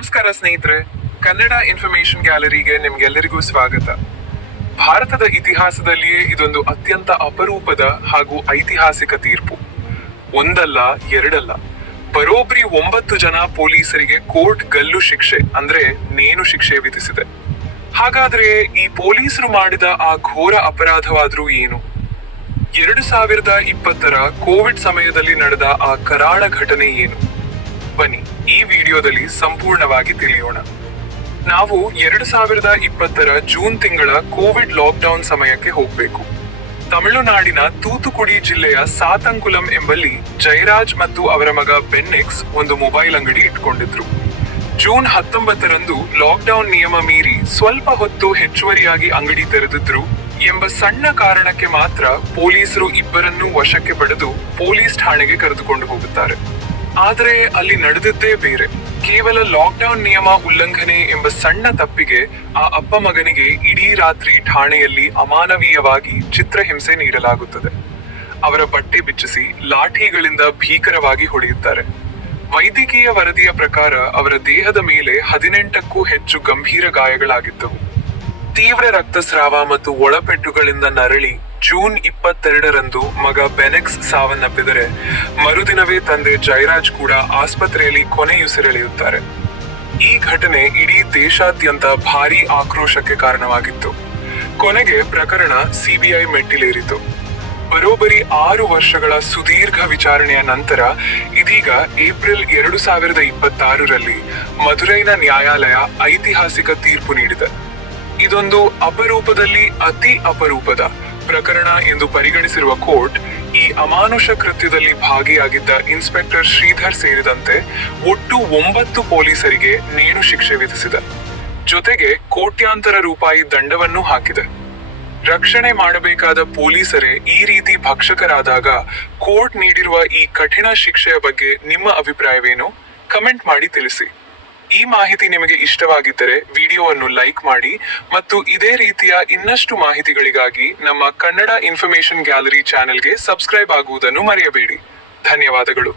ನಮಸ್ಕಾರ ಸ್ನೇಹಿತರೆ, ಕನ್ನಡ ಇನ್ಫಾರ್ಮೇಶನ್ ಗ್ಯಾಲರಿಗೆ ನಿಮ್ಗೆಲ್ಲರಿಗೂ ಸ್ವಾಗತ. ಭಾರತದ ಇತಿಹಾಸದಲ್ಲಿಯೇ ಇದೊಂದು ಅತ್ಯಂತ ಅಪರೂಪದ ಹಾಗೂ ಐತಿಹಾಸಿಕ ತೀರ್ಪು. ಒಂದಲ್ಲ ಎರಡಲ್ಲ, ಬರೋಬ್ಬರಿ 9 ಜನ ಪೊಲೀಸರಿಗೆ ಕೋರ್ಟ್ ಗಲ್ಲು ಶಿಕ್ಷೆ ಅಂದ್ರೆ ನೇಣು ಶಿಕ್ಷೆ ವಿಧಿಸಿದೆ. ಹಾಗಾದ್ರೆ ಈ ಪೊಲೀಸರು ಮಾಡಿದ ಆ ಘೋರ ಅಪರಾಧವಾದ್ರೂ ಏನು? 2020ರ ಕೋವಿಡ್ ಸಮಯದಲ್ಲಿ ನಡೆದ ಆ ಕರಾಳ ಘಟನೆ ಏನು? ಬನ್ನಿ ಈ ವಿಡಿಯೋದಲ್ಲಿ ಸಂಪೂರ್ಣವಾಗಿ ತಿಳಿಯೋಣ. ನಾವು 2020ರ ಜೂನ್ ತಿಂಗಳ ಕೋವಿಡ್ ಲಾಕ್ಡೌನ್ ಸಮಯಕ್ಕೆ ಹೋಗ್ಬೇಕು. ತಮಿಳುನಾಡಿನ ತೂತುಕುಡಿ ಜಿಲ್ಲೆಯ ಸಾತಂಕುಲಂ ಎಂಬಲ್ಲಿ ಜಯರಾಜ್ ಮತ್ತು ಅವರ ಮಗ ಬೆನ್ನೆಕ್ಸ್ ಒಂದು ಮೊಬೈಲ್ ಅಂಗಡಿ ಇಟ್ಕೊಂಡಿದ್ರು. ಜೂನ್ 19ರಂದು ಲಾಕ್ಡೌನ್ ನಿಯಮ ಮೀರಿ ಸ್ವಲ್ಪ ಹೊತ್ತು ಹೆಚ್ಚುವರಿಯಾಗಿ ಅಂಗಡಿ ತೆರೆದಿದ್ರು ಎಂಬ ಸಣ್ಣ ಕಾರಣಕ್ಕೆ ಮಾತ್ರ ಪೊಲೀಸರು ಇಬ್ಬರನ್ನೂ ವಶಕ್ಕೆ ಪಡೆದು ಪೊಲೀಸ್ ಠಾಣೆಗೆ ಕರೆದುಕೊಂಡು ಹೋಗುತ್ತಾರೆ. ಆದರೆ ಅಲ್ಲಿ ನಡೆದಿದ್ದೇ ಬೇರೆ. ಕೇವಲ ಲಾಕ್ಡೌನ್ ನಿಯಮ ಉಲ್ಲಂಘನೆ ಎಂಬ ಸಣ್ಣ ತಪ್ಪಿಗೆ ಆ ಅಪ್ಪ ಮಗನಿಗೆ ಇಡೀ ರಾತ್ರಿ ಠಾಣೆಯಲ್ಲಿ ಅಮಾನವೀಯವಾಗಿ ಚಿತ್ರಹಿಂಸೆ ನೀಡಲಾಗುತ್ತದೆ. ಅವರ ಬಟ್ಟೆ ಬಿಚ್ಚಿಸಿ ಲಾಠಿಗಳಿಂದ ಭೀಕರವಾಗಿ ಹೊಡೆಯುತ್ತಾರೆ. ವೈದ್ಯಕೀಯ ವರದಿಯ ಪ್ರಕಾರ ಅವರ ದೇಹದ ಮೇಲೆ 18ಕ್ಕೂ ಹೆಚ್ಚು ಗಂಭೀರ ಗಾಯಗಳಾಗಿದ್ದವು. ತೀವ್ರ ರಕ್ತಸ್ರಾವ ಮತ್ತು ಒಳಪೆಟ್ಟುಗಳಿಂದ ನರಳಿ ಜೂನ್ 22ರಂದು ಮಗ ಬೆನೆಕ್ಸ್ ಸಾವನ್ನಪ್ಪಿದರೆ ಮರುದಿನವೇ ತಂದೆ ಜಯರಾಜ್ ಕೂಡ ಆಸ್ಪತ್ರೆಯಲ್ಲಿ ಕೊನೆಯುಸಿರೆಳೆಯುತ್ತಾರೆ. ಈ ಘಟನೆ ಇಡೀ ದೇಶಾದ್ಯಂತ ಭಾರೀ ಆಕ್ರೋಶಕ್ಕೆ ಕಾರಣವಾಗಿತ್ತು. ಕೊನೆಗೆ ಪ್ರಕರಣ ಸಿಬಿಐ ಮೆಟ್ಟಿಲೇರಿತು. ಬರೋಬ್ಬರಿ 6 ವರ್ಷಗಳ ಸುದೀರ್ಘ ವಿಚಾರಣೆಯ ನಂತರ ಇದೀಗ ಏಪ್ರಿಲ್ 2026ರಲ್ಲಿ ಮಧುರೈನ ನ್ಯಾಯಾಲಯ ಐತಿಹಾಸಿಕ ತೀರ್ಪು ನೀಡಿದೆ. ಇದೊಂದು ಅಪರೂಪದಲ್ಲಿ ಅತಿ ಅಪರೂಪದ ಪ್ರಕರಣ ಎಂದು ಪರಿಗಣಿಸಿರುವ ಕೋರ್ಟ್ ಈ ಅಮಾನುಷ ಕೃತ್ಯದಲ್ಲಿ ಭಾಗಿಯಾಗಿದ್ದ ಇನ್ಸ್ಪೆಕ್ಟರ್ ಶ್ರೀಧರ್ ಸೇರಿದಂತೆ ಒಟ್ಟು 9 ಪೊಲೀಸರಿಗೆ ನೇಣು ಶಿಕ್ಷೆ ವಿಧಿಸಿದೆ. ಜೊತೆಗೆ ಕೋಟ್ಯಾಂತರ ರೂಪಾಯಿ ದಂಡವನ್ನು ಹಾಕಿದೆ. ರಕ್ಷಣೆ ಮಾಡಬೇಕಾದ ಪೊಲೀಸರೇ ಈ ರೀತಿ ಭಕ್ಷಕರಾದಾಗ ಕೋರ್ಟ್ ನೀಡಿರುವ ಈ ಕಠಿಣ ಶಿಕ್ಷೆಯ ಬಗ್ಗೆ ನಿಮ್ಮ ಅಭಿಪ್ರಾಯವೇನು? ಕಮೆಂಟ್ ಮಾಡಿ ತಿಳಿಸಿ. ಈ ಮಾಹಿತಿ ನಿಮಗೆ ಇಷ್ಟವಾಗಿದ್ದರೆ ವಿಡಿಯೋವನ್ನು ಲೈಕ್ ಮಾಡಿ ಮತ್ತು ಇದೇ ರೀತಿಯ ಇನ್ನಷ್ಟು ಮಾಹಿತಿಗಳಿಗಾಗಿ ನಮ್ಮ ಕನ್ನಡ ಇನ್ಫಾರ್ಮೇಶನ್ ಗ್ಯಾಲರಿ ಚಾನೆಲ್ಗೆ ಸಬ್ಸ್ಕ್ರೈಬ್ ಆಗುವುದನ್ನು ಮರೆಯಬೇಡಿ. ಧನ್ಯವಾದಗಳು.